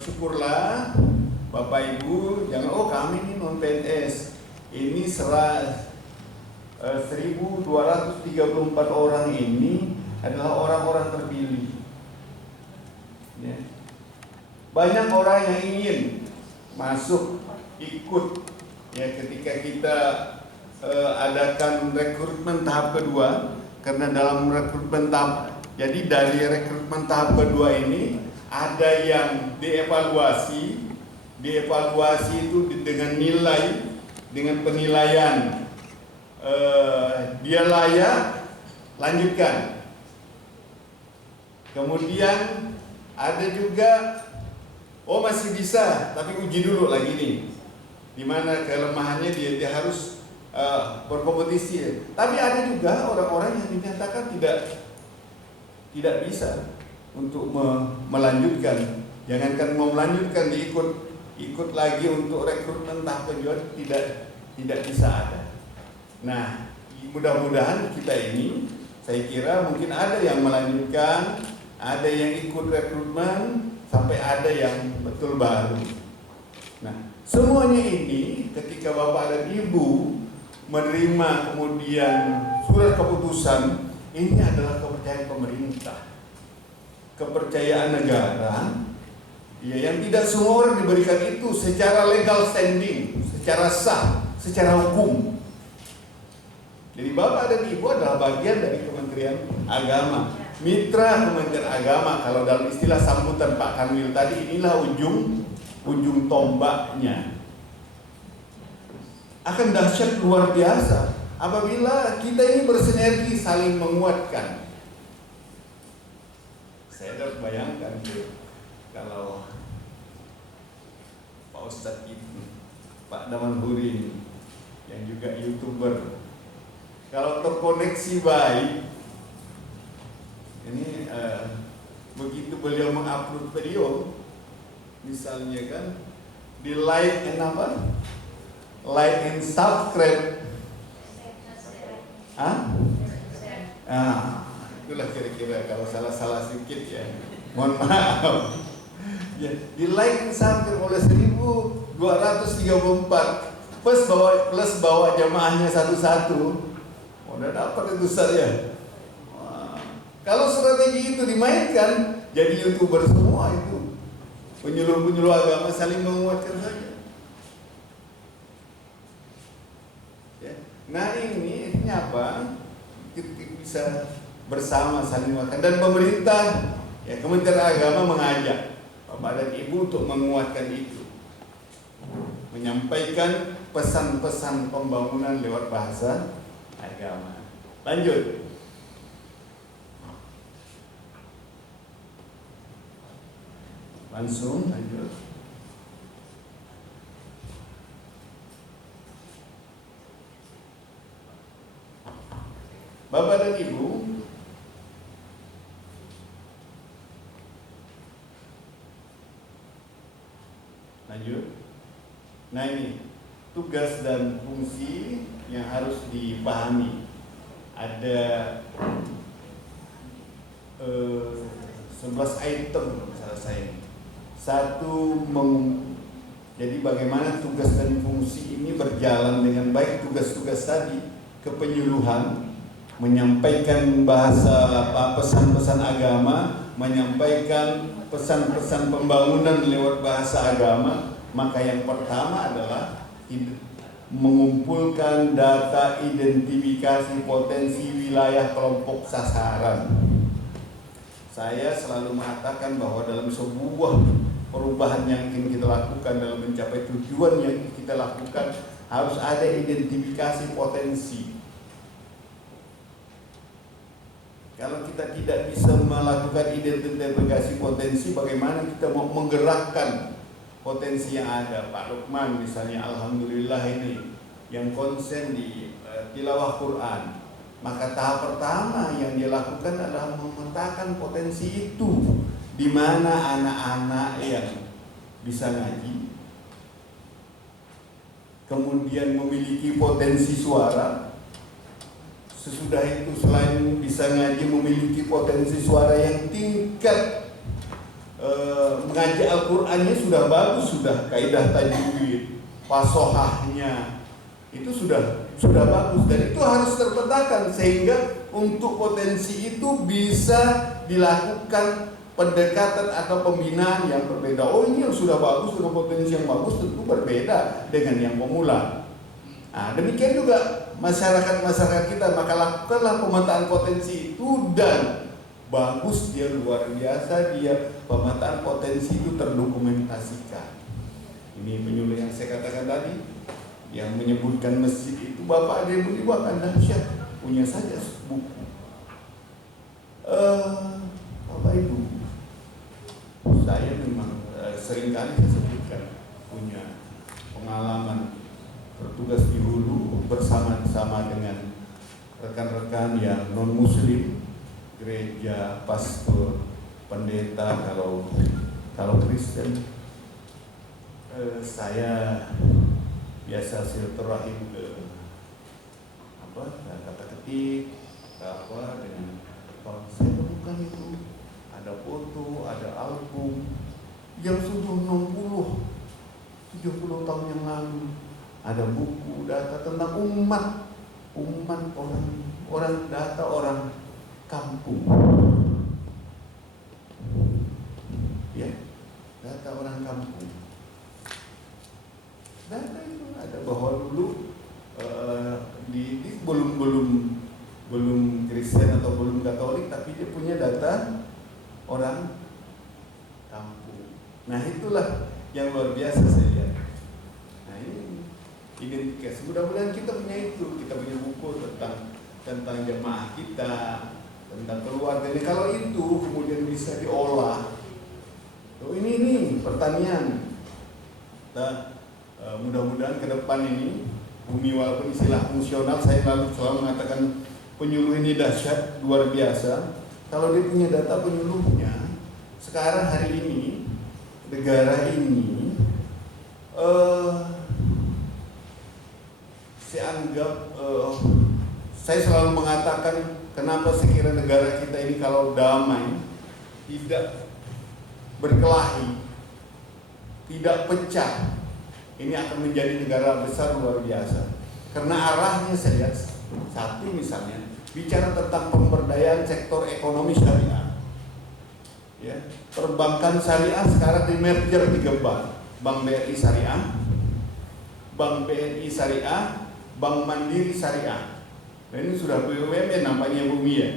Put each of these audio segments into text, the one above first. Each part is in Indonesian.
Syukurlah Bapak Ibu, jangan kami ini non PNS. Ini 1.234 orang ini adalah orang-orang terpilih. Ya. Banyak orang yang ingin masuk ikut ya ketika kita adakan rekrutmen tahap kedua, karena dalam rekrutmen tahap, jadi dari rekrutmen tahap kedua ini ada yang dievaluasi itu dengan nilai, dengan penilaian dia layak, lanjutkan. Kemudian ada juga masih bisa, tapi uji dulu lagi nih, dimana kelemahannya dia harus berkompetisi. Tapi ada juga orang-orang yang dinyatakan tidak bisa untuk melanjutkan. Jangankan mau melanjutkan, ikut lagi untuk rekrutmen tahap kedua tidak bisa ada. Nah, mudah-mudahan kita ini, saya kira mungkin ada yang melanjutkan, ada yang ikut rekrutmen, sampai ada yang betul baru. Nah, semuanya ini ketika Bapak dan Ibu menerima kemudian surat keputusan, ini adalah kepercayaan pemerintah, kepercayaan negara, ya, yang tidak semua orang diberikan itu secara legal standing, secara sah, secara hukum. Jadi Bapak dan Ibu adalah bagian dari Kementerian Agama, mitra Kementerian Agama. Kalau dalam istilah sambutan Pak Kanwil tadi, inilah ujung tombaknya. Akan dahsyat luar biasa apabila kita ini bersinergi, saling menguatkan. Saya dapat bayangkan kalau Pak Ustadz itu, Pak Daman Huri yang juga YouTuber, kalau terkoneksi baik, ini begitu beliau mengupload video, misalnya kan di like and subscribe, itulah kira-kira, kalau salah sedikit ya, mohon maaf. Ya, di like and subscribe oleh 1.234 plus bawa jamaahnya satu-satu, udah dapat itu saja. Kalau strategi itu dimainkan, jadi YouTuber semua itu, penyuluh agama saling menguatkan saja. Ya. Nah ini apa? Kita bisa bersama saling menguatkan, dan pemerintah, ya, Kementerian Agama mengajak Bapak dan Ibu untuk menguatkan itu, menyampaikan pesan-pesan pembangunan lewat bahasa agama. Lanjut. Langsung lanjut. Bapak dan Ibu, lanjut. Nah ini tugas dan fungsi yang harus dipahami. Ada 11 item salah saya. Satu, jadi bagaimana tugas dan fungsi ini berjalan dengan baik. Tugas-tugas tadi, kepenyuluhan, menyampaikan bahasa pesan-pesan agama, menyampaikan pesan-pesan pembangunan lewat bahasa agama. Maka yang pertama adalah mengumpulkan data identifikasi potensi wilayah kelompok sasaran. Saya selalu mengatakan bahwa dalam sebuah perubahan yang ingin kita lakukan, dalam mencapai tujuan yang kita lakukan, harus ada identifikasi potensi. Kalau kita tidak bisa melakukan identifikasi potensi, bagaimana kita mau menggerakkan potensi yang ada? Pak Lukman misalnya, alhamdulillah ini yang konsen di tilawah Quran. Maka tahap pertama yang dia lakukan adalah memetakan potensi itu, di mana anak-anak yang bisa ngaji, kemudian memiliki potensi suara. Sesudah itu selain bisa ngaji, memiliki potensi suara yang tingkat mengaji Al-Qur'annya sudah bagus, sudah kaidah tajwid, fasohahnya itu sudah bagus, dan itu harus terpetakan sehingga untuk potensi itu bisa dilakukan pendekatan atau pembinaan yang berbeda. Oh, ini yang sudah bagus dengan potensi yang bagus tentu berbeda dengan yang pemula. Nah, demikian juga masyarakat kita, maka lakukanlah pemetaan potensi itu, dan bagus, dia luar biasa, dia pemetaan potensi itu terdokumentasikan. Ini penyuluh yang saya katakan tadi, yang menyebutkan masjid itu Bapak ada yang melibatkan dahsyat, punya saja buku. Bapak Ibu, saya memang seringkali saya sebutkan punya pengalaman bertugas di Hulu bersama-sama dengan rekan-rekan yang non-muslim, gereja, pastor, pendeta. Kalau Kristen, saya biasa silaturahim ke kata ketik dengan saya temukan itu ada foto, ada album yang sudah 70 tahun yang lalu, ada buku data tentang umat orang data orang kampung, ya, data orang kampung. Data itu ada bahwa dulu di belum Kristen atau belum Katolik, tapi dia punya data orang kampung. Nah, itulah yang luar biasa saya lihat. Nah, ini identifikasi. Mudah-mudahan kita punya itu. Kita punya buku tentang jemaah kita, tentang keluarga. Jadi kalau itu kemudian bisa diolah. Oh, ini pertanian. Nah, mudah-mudahan ke depan ini bumi, walaupun istilah fungsional, saya selalu mengatakan penyuluh ini dahsyat, luar biasa. Kalau dia punya data penyuluhnya, sekarang hari ini negara ini saya anggap, saya selalu mengatakan kenapa saya kira negara kita ini kalau damai, tidak berkelahi, tidak pecah, ini akan menjadi negara besar luar biasa. Karena arahnya saya lihat, satu misalnya bicara tentang pemberdayaan sektor ekonomi syariah, ya, perbankan syariah sekarang di merger 3 bank BRI Syariah, Bank BNI Syariah, Bank Mandiri Syariah. Dan ini sudah BUMN nampaknya bumi ya.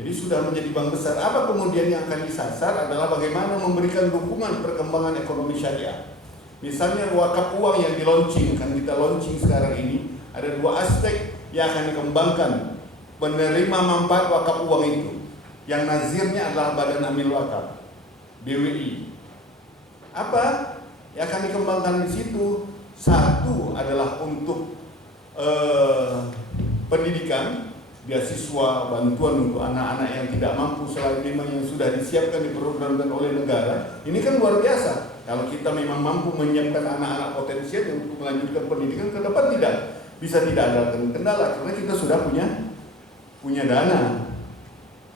Jadi sudah menjadi bank besar. Apa kemudian yang akan disasar adalah bagaimana memberikan dukungan perkembangan ekonomi syariah. Misalnya wakaf uang yang di-launching, kan kita launching sekarang ini, ada 2 aspek yang akan dikembangkan. Penerima manfaat wakaf uang itu, yang nazirnya adalah Badan Amil Wakaf, BWI. Apa yang akan dikembangkan di situ? Satu adalah untuk pendidikan, beasiswa, bantuan untuk anak-anak yang tidak mampu selain memang yang sudah disiapkan diprogramkan oleh negara. Ini kan luar biasa. Kalau kita memang mampu menyiapkan anak-anak potensial untuk melanjutkan pendidikan ke depan, tidak ada kendala karena kita sudah punya dana.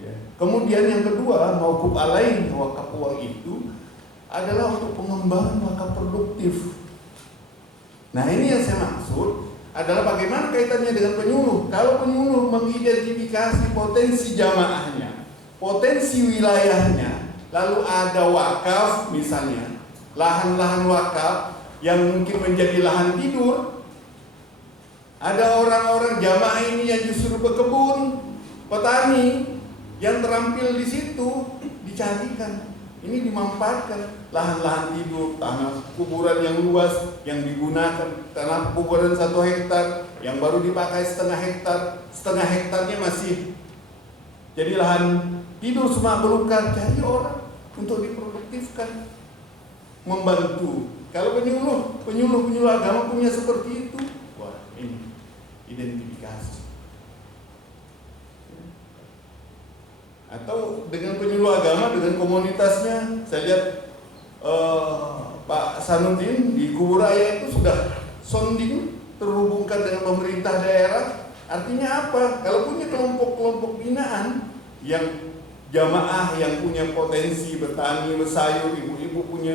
Ya. Kemudian yang kedua, mauquf alaih, wakaf uang itu adalah untuk pengembangan wakaf produktif. Nah, ini yang saya maksud adalah bagaimana kaitannya dengan penyuluh. Kalau penyuluh mengidentifikasi potensi jamaahnya, potensi wilayahnya, lalu ada wakaf misalnya, lahan-lahan wakaf yang mungkin menjadi lahan tidur. Ada orang-orang jamaah ini yang justru berkebun, petani, yang terampil di situ dicarikan. Ini dimanfaatkan lahan-lahan tidur, tanah kuburan yang luas yang digunakan, tanah kuburan 1 hektar yang baru dipakai setengah hektarnya masih jadi lahan tidur semua belukar. Cari orang untuk diproduktifkan, membantu. Kalau penyuluh agama punya seperti itu, wah, ini identifikasi. Atau dengan penyuluh agama, dengan komunitasnya, saya lihat Pak Sanudin di Kuburaya itu sudah sounding, terhubungkan dengan pemerintah daerah. Artinya apa? Kalau punya kelompok-kelompok binaan yang jamaah yang punya potensi bertani, bersayur, ibu-ibu punya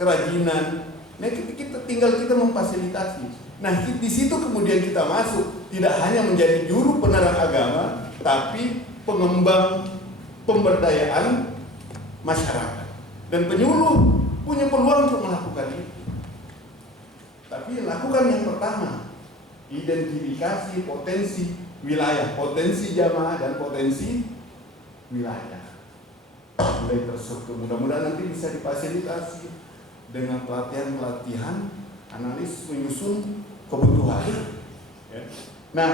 kerajinan. Nah, kita tinggal memfasilitasi. Nah, di situ kemudian kita masuk, tidak hanya menjadi juru penerang agama, tapi pengembang pemberdayaan masyarakat. Dan penyuluh punya peluang untuk melakukan itu. Tapi lakukan yang pertama, identifikasi potensi wilayah, potensi jamaah dan potensi wilayah. Mulai terstruktur, mudah-mudahan nanti bisa difasilitasi dengan pelatihan-pelatihan, analis, menyusun kebutuhan. Ya. Nah,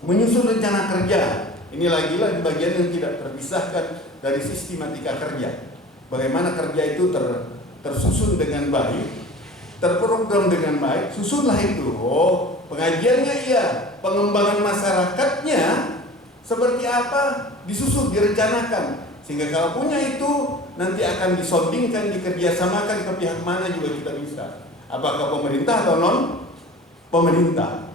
menyusun rencana kerja, ini lagi-lagi bagian yang tidak terpisahkan dari sistematika kerja. Bagaimana kerja itu tersusun dengan baik, terprogram dengan baik, susunlah itu. Oh, pengajiannya iya, pengembangan masyarakatnya seperti apa, disusun, direncanakan. Sehingga kalau punya itu, nanti akan disondingkan, dikerjasamakan ke pihak mana juga kita bisa. Apakah pemerintah atau non pemerintah.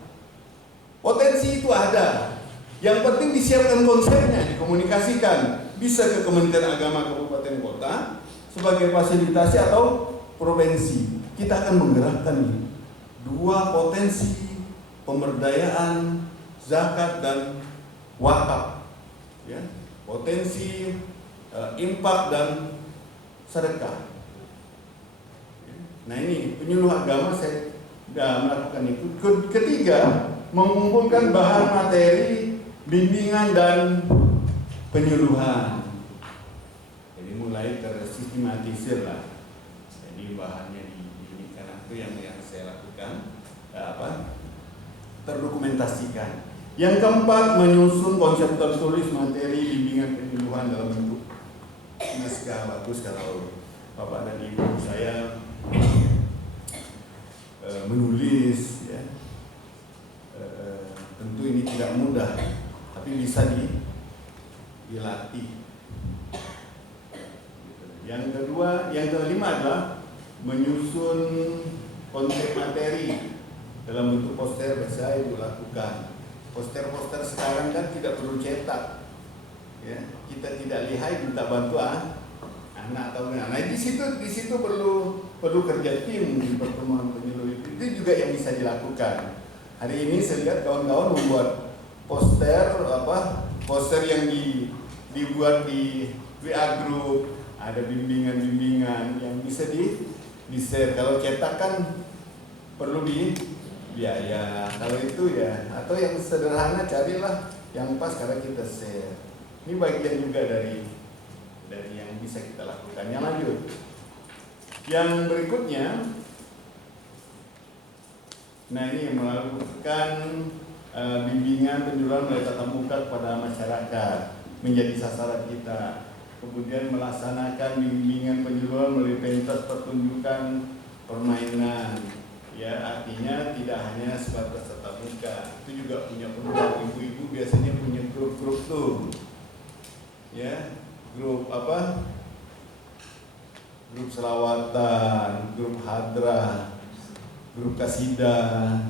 Potensi itu ada. Yang penting disiapkan konsepnya, dikomunikasikan. Bisa ke Kementerian Agama Kabupaten Kota sebagai fasilitasi atau provinsi. Kita akan menggerakkan dua potensi pemberdayaan zakat dan wakaf. Ya, potensi infak dan sedekah. Nah, ini penyuluh agama saya sudah melakukan itu. Ketiga, mengumpulkan bahan materi bimbingan dan penyuluhan. Jadi mulai tersistematisir lah. Jadi bahannya ini karena itu yang saya lakukan terdokumentasikan. Yang keempat, menyusun konsep tertulis materi bimbingan penyuluhan dalam bentuk naskah. Bagus kalau Bapak dan Ibu saya menulis, ya. Tentu ini tidak mudah, tapi bisa dilatih. Yang kedua, yang kelima adalah menyusun konsep materi dalam bentuk poster. Bisa Ibu lakukan. Poster-poster sekarang kan tidak perlu cetak, ya. Kita tidak lihai, minta bantu anak atau enggak. Nah, di situ perlu kerja tim di pertemuan penyuluh itu juga yang bisa dilakukan. Hari ini saya lihat kawan-kawan membuat poster yang dibuat di WA group, ada bimbingan yang bisa di-share. Kalau cetak kan perlu biaya. Kalau itu ya, atau yang sederhana carilah yang pas karena kita share. Ini bagian juga dari yang bisa kita lakukan. Yang lanjut, yang berikutnya, nah ini melakukan bimbingan penyuluhan melalui tatap muka kepada masyarakat menjadi sasaran kita. Kemudian melaksanakan bimbingan penyuluhan melalui pentas pertunjukan permainan. Ya, artinya tidak hanya sebatas tatap muka, itu juga punya peluang. Ibu-ibu biasanya punya grup-grup tuh, ya, grup grup selawatan, grup hadrah, grup kasidah.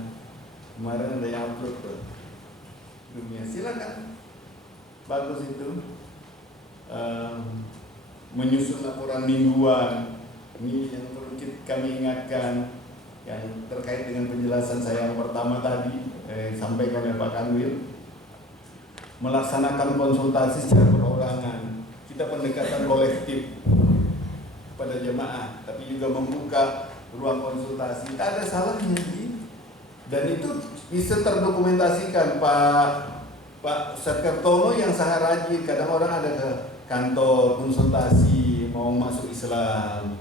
Kemarin ada yang upload tuh grupnya, silakan, bagus itu. Menyusun laporan mingguan, ini yang perlu kami ingatkan. Yang terkait dengan penjelasan saya yang pertama tadi sampaikan oleh Pak Kanwil, melaksanakan konsultasi secara perorangan. Kita pendekatan kolektif pada jemaah, tapi juga membuka ruang konsultasi. Tak ada salahnya dan itu bisa terdokumentasikan. Pak Ustadz Kertono yang sangat rajin, kadang orang ada ke kantor konsultasi mau masuk Islam,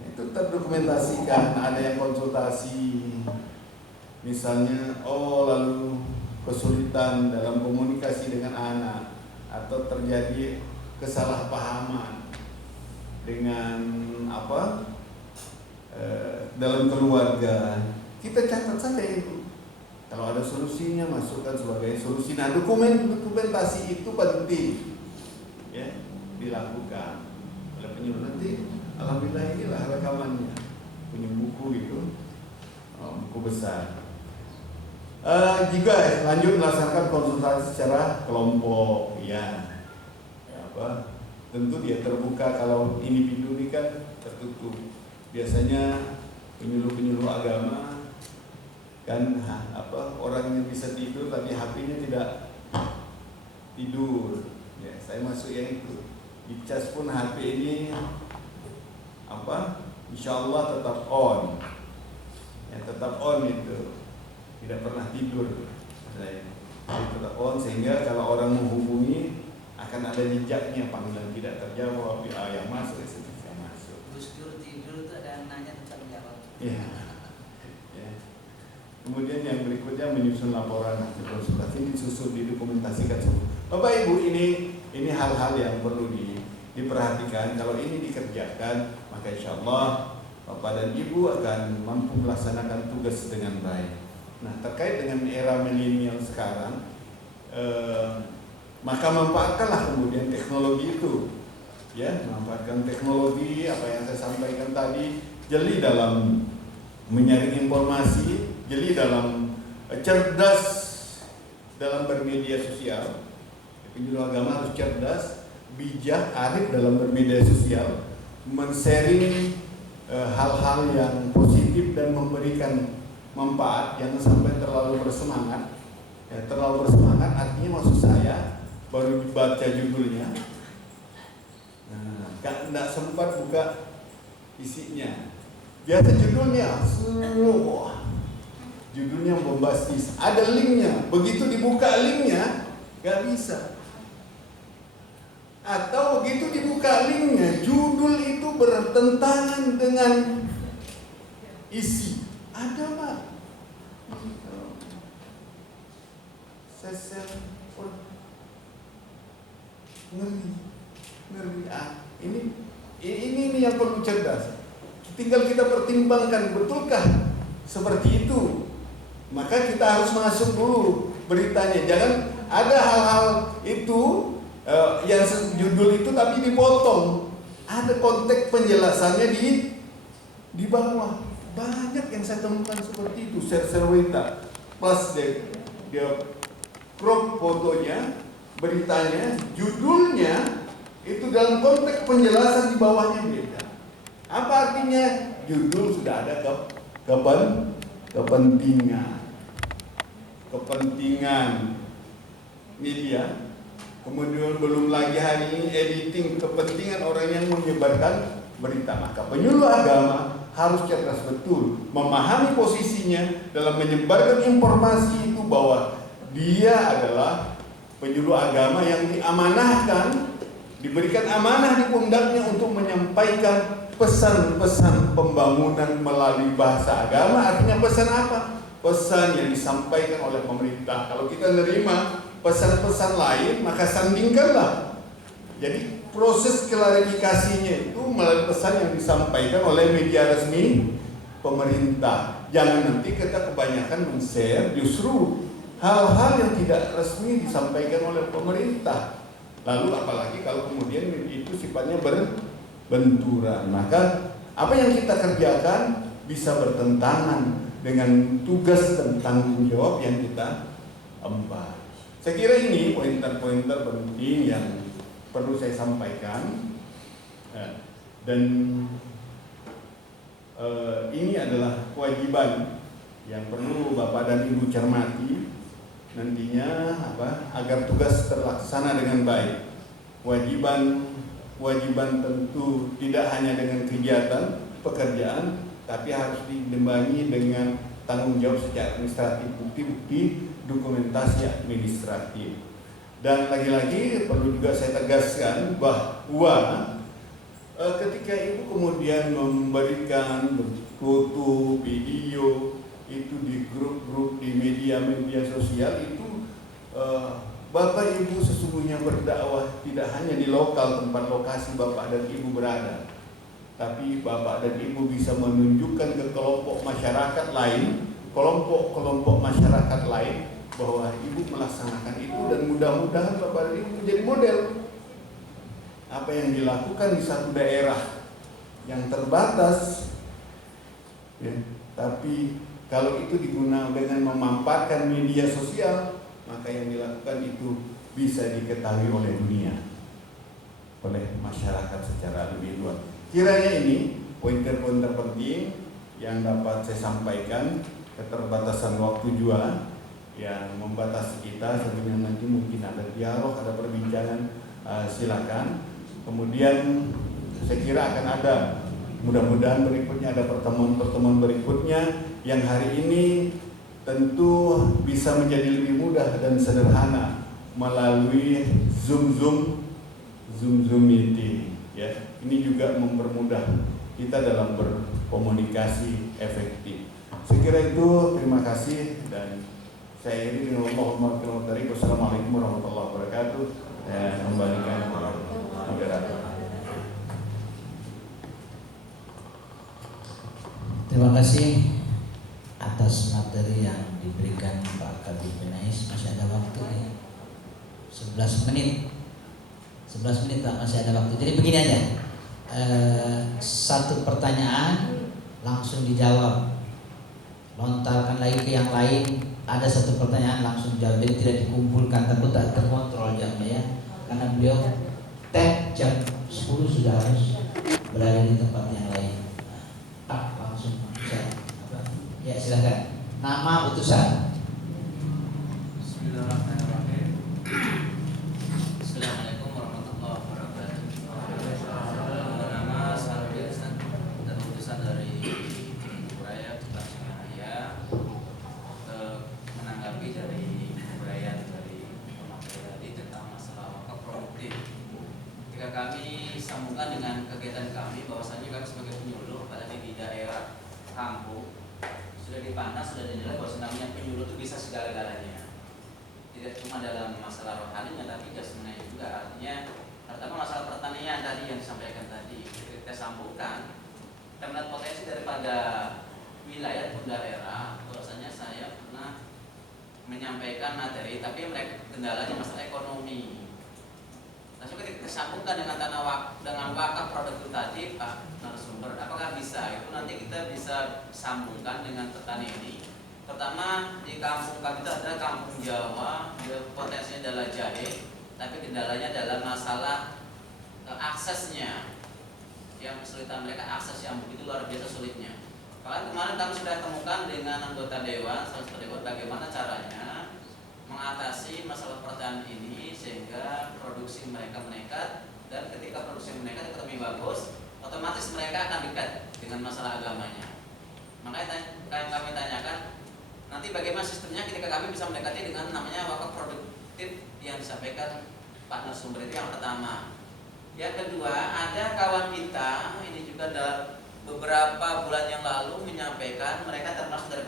itu terdokumentasikan. Ada yang konsultasi misalnya, lalu kesulitan dalam komunikasi dengan anak atau terjadi kesalahpahaman dengan dalam keluarga, kita catat saja itu. Kalau ada solusinya, masukkan sebagai solusi. Nah, dokumentasi itu penting, ya, dilakukan oleh penyuluh. Nanti alhamdulillah inilah rekamannya, punya buku itu, buku besar. Juga lanjut melaksanakan konsultasi secara kelompok, ya. tentu dia terbuka. Kalau individu ini kan tertutup. Biasanya penyuluh-penyuluh agama kan orang yang bisa tidur tapi HP-nya tidak tidur. Ya, saya masuk yang itu. Dicas pun HP ini insya Allah tetap on. Ya, tetap on itu. Tidak pernah tidur. Jadi tetap on sehingga kalau orang menghubungi akan ada jejaknya, panggilan tidak terjawab, yang masuk, SMS yang masuk. Gus Dur tidur itu ada nanya tetap jawab. Ya. Kemudian yang berikutnya menyusun laporan hasil konsultasi, disusun, didokumentasikan semua. Bapak Ibu, ini hal-hal yang perlu diperhatikan. Kalau ini dikerjakan, maka insya Allah Bapak dan Ibu akan mampu melaksanakan tugas dengan baik. Nah, terkait dengan era milenial sekarang, maka manfaatkanlah kemudian teknologi itu, ya, manfaatkan teknologi apa yang saya sampaikan tadi, jeli dalam menyaring informasi, jeli dalam cerdas dalam bermedia sosial. Penyuluh agama harus cerdas, bijak, arif dalam bermedia sosial, men-sharing hal-hal yang positif dan memberikan manfaat, jangan sampai terlalu bersemangat. Ya, terlalu bersemangat artinya maksud saya baru baca judulnya, nggak sempat buka isinya. Biasa judulnya judulnya bombastis, ada linknya, begitu dibuka linknya nggak bisa. Atau begitu dibuka linknya, judul itu bertentangan dengan isi. Ada Pak? Ngeri. Ini yang perlu cerdas. Tinggal kita pertimbangkan, betulkah seperti itu? Maka kita harus masuk dulu beritanya. Jangan ada hal-hal itu yang judul itu tapi dipotong. Ada konteks penjelasannya di bawah. Banyak yang saya temukan seperti itu. Share berita plus dia crop fotonya, beritanya, judulnya itu dalam konteks penjelasan di bawahnya beda. Apa artinya? Judul sudah ada kepentingan media. Kemudian belum lagi hari ini editing kepentingan orang yang menyebarkan berita. Maka penyuluh agama harus cerdas betul, memahami posisinya dalam menyebarkan informasi itu, bahwa dia adalah penyuluh agama yang diamanahkan, diberikan amanah di pundaknya untuk menyampaikan pesan-pesan pembangunan melalui bahasa agama. Artinya pesan apa? Pesan yang disampaikan oleh pemerintah. Kalau kita menerima pesan-pesan lain, maka sandingkanlah. Jadi proses klarifikasinya itu melalui pesan yang disampaikan oleh media resmi pemerintah. Jangan nanti kita kebanyakan men-share justru hal-hal yang tidak resmi disampaikan oleh pemerintah. Lalu apalagi kalau kemudian itu sifatnya berbenturan, maka apa yang kita kerjakan bisa bertentangan dengan tugas dan tanggung jawab yang kita emban. Saya kira ini pointer-pointer penting yang perlu saya sampaikan, dan ini adalah kewajiban yang perlu Bapak dan Ibu cermati nantinya agar tugas terlaksana dengan baik. Kewajiban tentu tidak hanya dengan kegiatan pekerjaan, tapi harus diimbangi dengan tanggung jawab secara administratif, bukti-bukti dokumentasi administratif. Dan lagi-lagi perlu juga saya tegaskan bahwa ketika Ibu kemudian memberikan foto, video itu di grup-grup di media sosial itu, Bapak Ibu sesungguhnya berdakwah tidak hanya di lokal tempat lokasi Bapak dan Ibu berada, tapi Bapak dan Ibu bisa menunjukkan ke kelompok masyarakat lain, kelompok masyarakat lain, bahwa Ibu melaksanakan itu, dan mudah-mudahan Bapak dan Ibu menjadi model. Apa yang dilakukan di satu daerah yang terbatas, ya, tapi kalau itu digunakan dengan memanfaatkan media sosial, maka yang dilakukan itu bisa diketahui oleh dunia. oleh masyarakat secara lebih luas. Kiranya ini poin-poin terpenting yang dapat saya sampaikan. Keterbatasan waktu juga yang membatasi kita, sebenarnya nanti mungkin ada dialog, ada perbincangan, silakan. Kemudian saya kira akan ada, mudah-mudahan berikutnya ada pertemuan-pertemuan berikutnya yang hari ini tentu bisa menjadi lebih mudah dan sederhana melalui Zoom meeting. Ya, ini juga mempermudah kita dalam berkomunikasi efektif. Saya kira itu, terima kasih dan saya ini dengan Wassalamualaikum warahmatullahi wabarakatuh dan kembalikan kepada moderator. Terima kasih atas materi yang diberikan Pak Kabid Binais. Masih ada waktu nih, 11 menit. 11 menit Pak, masih ada waktu. Jadi begini aja, satu pertanyaan langsung dijawab, lontarkan lagi ke yang lain. Ada satu pertanyaan langsung jawab, jadi tidak dikumpulkan, takut tak terkontrol jamnya ya. Karena beliau tag jam 10 sudah harus berada di tempat yang lain. Pak, langsung ya silakan. Nama utusan. Bismillahirrahmanirrahim. Assalamualaikum warahmatullahi wabarakatuh. Nama Sarudin dan utusan dari Buraya Cikarang menanggapi dari uraian dari pemateri tadi tentang masalah wakaf produktif. Jika kami sambungkan dengan kegiatan kami, bahwasanya kami sebagai penyuluh pada di daerah kampung sudah dipandang, sudah dinilai bahwa namanya penyuluh itu bisa segala-galanya. Tidak cuma dalam masalah rohaninya, tapi jasmaninya juga. Artinya, pertama masalah pertanian tadi yang disampaikan tadi, kita sambungkan, kita melihat potensi daripada wilayah atau daerah. Bahwasanya saya pernah menyampaikan materi, tapi mereka kendalanya masalah ekonomi. Lalu ketika kita sambungkan dengan dengan wakaf produk tadi, Pak narasumber, apakah bisa? Itu nanti kita bisa sambungkan dengan petani ini. Pertama, di kampung kami itu ada kampung Jawa, potensinya adalah jahe, tapi kendalanya adalah masalah aksesnya. Yang kesulitan mereka akses yang begitu luar biasa sulitnya. Bahkan kemarin kami sudah temukan dengan anggota dewan, salah satu dewan, bagaimana caranya mengatasi masalah pertanian ini sehingga produksi mereka meningkat, dan ketika produksi meningkat itu lebih bagus, otomatis mereka akan dekat dengan masalah agamanya. Makanya kami tanyakan nanti bagaimana sistemnya ketika kami bisa mendekati dengan namanya wakaf produktif yang disampaikan Pak narasumber itu yang pertama. Yang kedua, ada kawan kita ini juga ada beberapa bulan yang lalu menyampaikan mereka termasuk dari